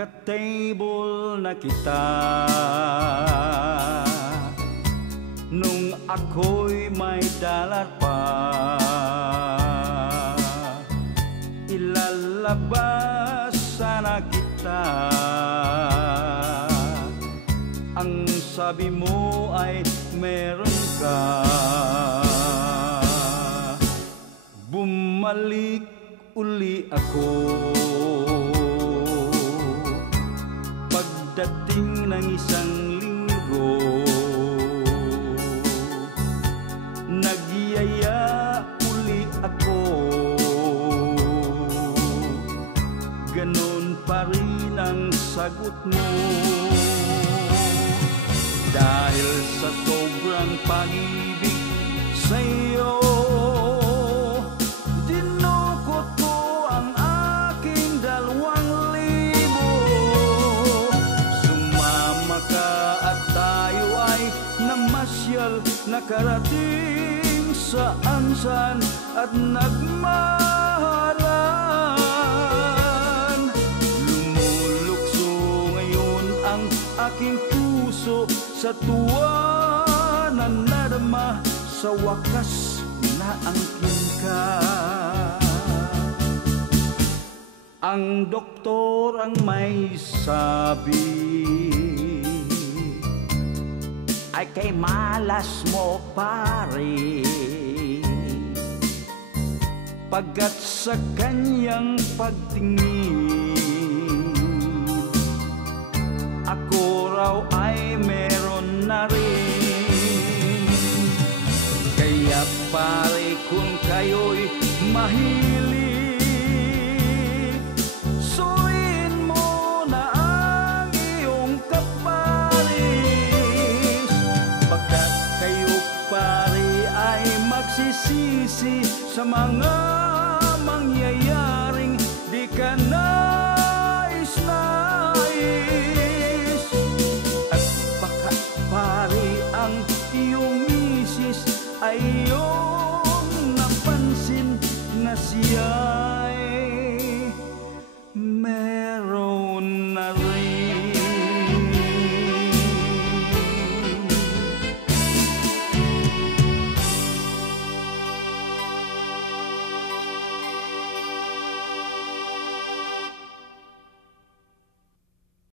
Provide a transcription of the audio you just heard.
Nagka-table na kita nung ako'y may dalar pa. Ilalabas sana kita. Ang sabi mo ay meron ka. Bumalik uli ako pagdating ng isang linggo. Nagyaya uli ako, ganon pa rin ang sagot mo. Dahil sa sobrang pag-ibig sa'yo, dinukot ko ang aking 2,000. Sumama ka at tayo ay namasyal, nakarating saan-saan at nagmahalan. Lumulukso ngayon ang aking puso sa tuwa na nadama, sa wakas naangkin ka. Ang doktor ang may sabi ay kay malas mo pare, pagkat sa kanyang pagtingin ako raw ay meron na rin. Kaya pare kung kayo'y mahilig, suriin mo na ang iyong kaparis, pagkat kayo pare ay magsisisi sa mga mangyayaring di ka nais-nais. At baka pare ang iyong misis ay iyong napansin na siya